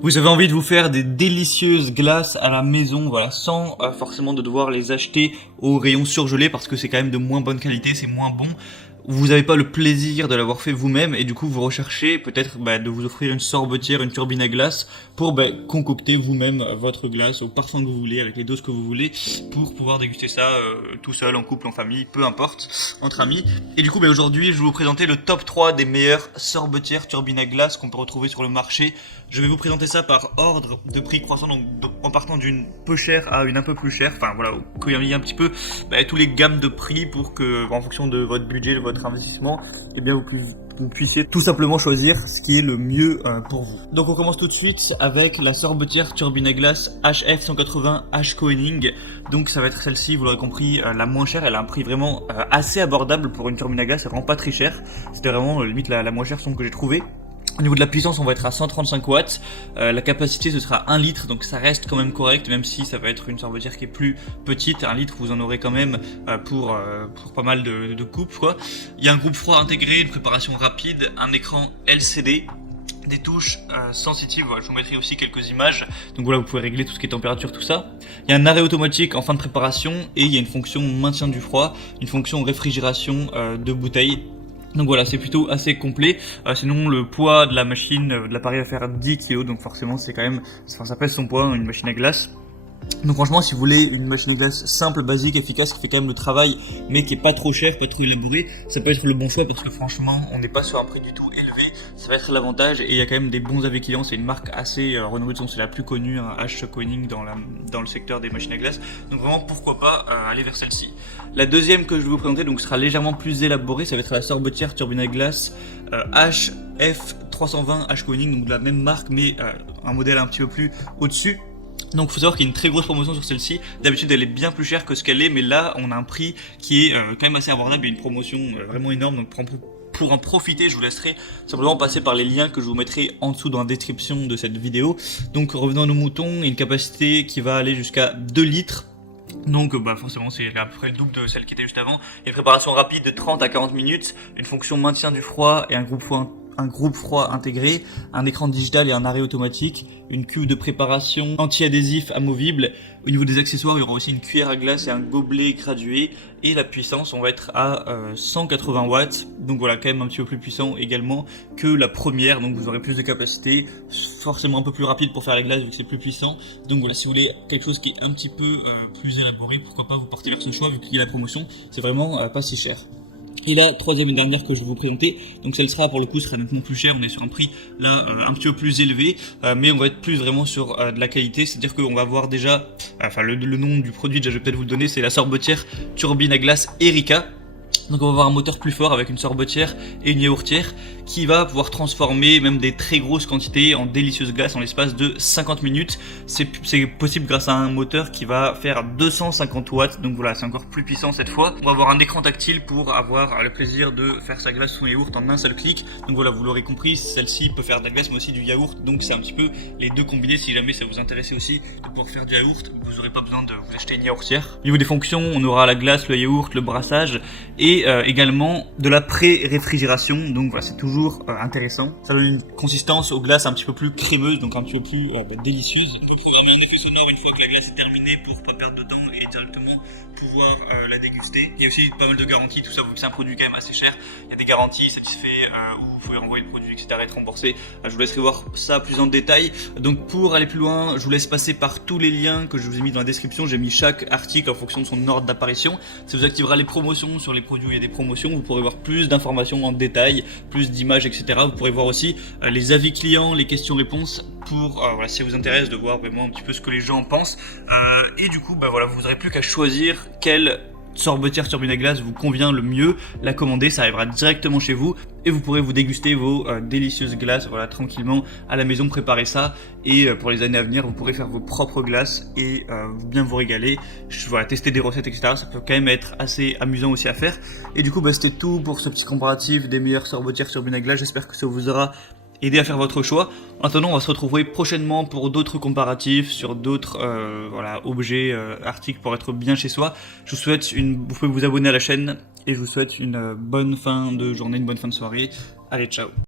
Vous avez envie de vous faire des délicieuses glaces à la maison, voilà, sans forcément de devoir les acheter au rayon surgelé parce que c'est quand même de moins bonne qualité, c'est moins bon. Vous n'avez pas le plaisir de l'avoir fait vous-même et du coup vous recherchez peut-être de vous offrir une sorbetière, une turbine à glace pour concocter vous-même votre glace au parfum que vous voulez, avec les doses que vous voulez, pour pouvoir déguster ça tout seul, en couple, en famille, peu importe, entre amis. Et du coup aujourd'hui je vais vous présenter le top 3 des meilleures sorbetières turbine à glace qu'on peut retrouver sur le marché. Je vais vous présenter ça par ordre de prix croissant, donc en partant d'une peu chère à une un peu plus chère, enfin voilà, qu'il y ait un petit peu tous les gammes de prix pour que, en fonction de votre budget, de votre investissement, eh bien vous puissiez tout simplement choisir ce qui est le mieux pour vous. Donc on commence tout de suite avec la sorbetière turbine à glace HF 180 H Koenig. Donc ça va être celle-ci, vous l'aurez compris, la moins chère. Elle a un prix vraiment assez abordable pour une turbine à glace, c'est vraiment pas très cher. C'était vraiment limite la moins chère que j'ai trouvée. Au niveau de la puissance, on va être à 135 watts. La capacité, ce sera 1 litre, donc ça reste quand même correct, même si ça va être une sorbetière qui est plus petite. 1 litre, vous en aurez quand même pour pas mal de coupes, quoi. Il y a un groupe froid intégré, une préparation rapide, un écran LCD, des touches sensitives. Voilà, je vous mettrai aussi quelques images. Donc voilà, vous pouvez régler tout ce qui est température, tout ça. Il y a un arrêt automatique en fin de préparation et il y a une fonction maintien du froid, une fonction réfrigération de bouteilles. Donc voilà, c'est plutôt assez complet. Sinon, le poids de la machine, de l'appareil va faire 10 kg, donc forcément c'est quand même, ça pèse son poids, une machine à glace. Donc franchement, si vous voulez une machine à glace simple, basique, efficace, qui fait quand même le travail, mais qui est pas trop cher, pas trop élaboré, ça peut être le bon choix parce que franchement, on n'est pas sur un prix du tout élevé. Ça va être l'avantage et il y a quand même des bons avis clients. C'est une marque assez renommée, c'est la plus connue, hein, H Koenig dans le secteur des machines à glace. Donc vraiment, pourquoi pas aller vers celle-ci. La deuxième que je vais vous présenter donc sera légèrement plus élaborée. Ça va être la sorbetière turbine à glace HF 320 H Koenig, donc de la même marque mais un modèle un petit peu plus au-dessus. Donc il faut savoir qu'il y a une très grosse promotion sur celle-ci. D'habitude elle est bien plus chère que ce qu'elle est, mais là on a un prix qui est quand même assez abordable et une promotion vraiment énorme. Donc pour en profiter, je vous laisserai simplement passer par les liens que je vous mettrai en dessous dans la description de cette vidéo. Donc revenons à nos moutons, il y a une capacité qui va aller jusqu'à 2 litres. Donc forcément c'est à peu près le double de celle qui était juste avant. Il y a une préparation rapide de 30 à 40 minutes, une fonction maintien du froid et un groupe froid intégré, un écran digital et un arrêt automatique, une cuve de préparation anti-adhésif amovible. Au niveau des accessoires, il y aura aussi une cuillère à glace et un gobelet gradué. Et la puissance, on va être à 180 watts. Donc voilà, quand même un petit peu plus puissant également que la première. Donc vous aurez plus de capacité, forcément un peu plus rapide pour faire la glace vu que c'est plus puissant. Donc voilà, si vous voulez quelque chose qui est un petit peu plus élaboré, pourquoi pas vous partez vers ce choix vu qu'il y a la promotion. C'est vraiment pas si cher. Et la troisième et dernière que je vais vous présenter, donc celle pour le coup sera nettement plus chère, on est sur un prix là un petit peu plus élevé, mais on va être plus vraiment sur de la qualité, c'est-à-dire qu'on va avoir déjà, le nom du produit, déjà je vais peut-être vous le donner, c'est la sorbetière turbine à glace Erika. Donc on va avoir un moteur plus fort avec une sorbetière et une yaourtière qui va pouvoir transformer même des très grosses quantités en délicieuses glaces en l'espace de 50 minutes. C'est possible grâce à un moteur qui va faire 250 watts, donc voilà, c'est encore plus puissant cette fois. On va avoir un écran tactile pour avoir le plaisir de faire sa glace sous yaourt en un seul clic. Donc voilà, vous l'aurez compris, celle-ci peut faire de la glace mais aussi du yaourt, donc c'est un petit peu les deux combinés. Si jamais ça vous intéressait aussi de pouvoir faire du yaourt, vous n'aurez pas besoin de vous acheter une yaourtière. Au niveau des fonctions, on aura la glace, le yaourt, le brassage et également de la pré-réfrigération, donc voilà, c'est toujours intéressant. Ça donne une consistance aux glaces un petit peu plus crémeuse, donc un petit peu plus délicieuse. On peut programmer un effet sonore une fois que la glace est terminée pour pas perdre de temps et directement pouvoir la déguster. Il y a aussi pas mal de garanties, tout ça, vu que c'est un produit quand même assez cher. Il y a des garanties satisfaits où vous pouvez renvoyer le produit, etc. être remboursé. Je vous laisserai voir ça plus en détail. Donc pour aller plus loin, je vous laisse passer par tous les liens que je vous ai mis dans la description. J'ai mis chaque article en fonction de son ordre d'apparition. Ça vous activera les promotions sur les produits où il y a des promotions. Vous pourrez voir plus d'informations en détail, plus d'images, etc. Vous pourrez voir aussi les avis clients, les questions-réponses pour voilà, si ça vous intéresse de voir vraiment un petit peu ce que les gens en pensent. Et du coup, voilà, vous n'aurez plus qu'à choisir quelle sorbetière turbine à glace vous convient le mieux, la commander, ça arrivera directement chez vous et vous pourrez vous déguster vos délicieuses glaces, voilà, tranquillement à la maison, préparer ça et pour les années à venir vous pourrez faire vos propres glaces et bien vous régaler, voilà, tester des recettes, etc. Ça peut quand même être assez amusant aussi à faire. Et du coup c'était tout pour ce petit comparatif des meilleures sorbetières turbine à glace. J'espère que ça vous aura aider à faire votre choix. En attendant, on va se retrouver prochainement pour d'autres comparatifs sur d'autres objets, articles pour être bien chez soi. Je vous souhaite vous pouvez vous abonner à la chaîne et je vous souhaite une bonne fin de journée, une bonne fin de soirée. Allez, ciao.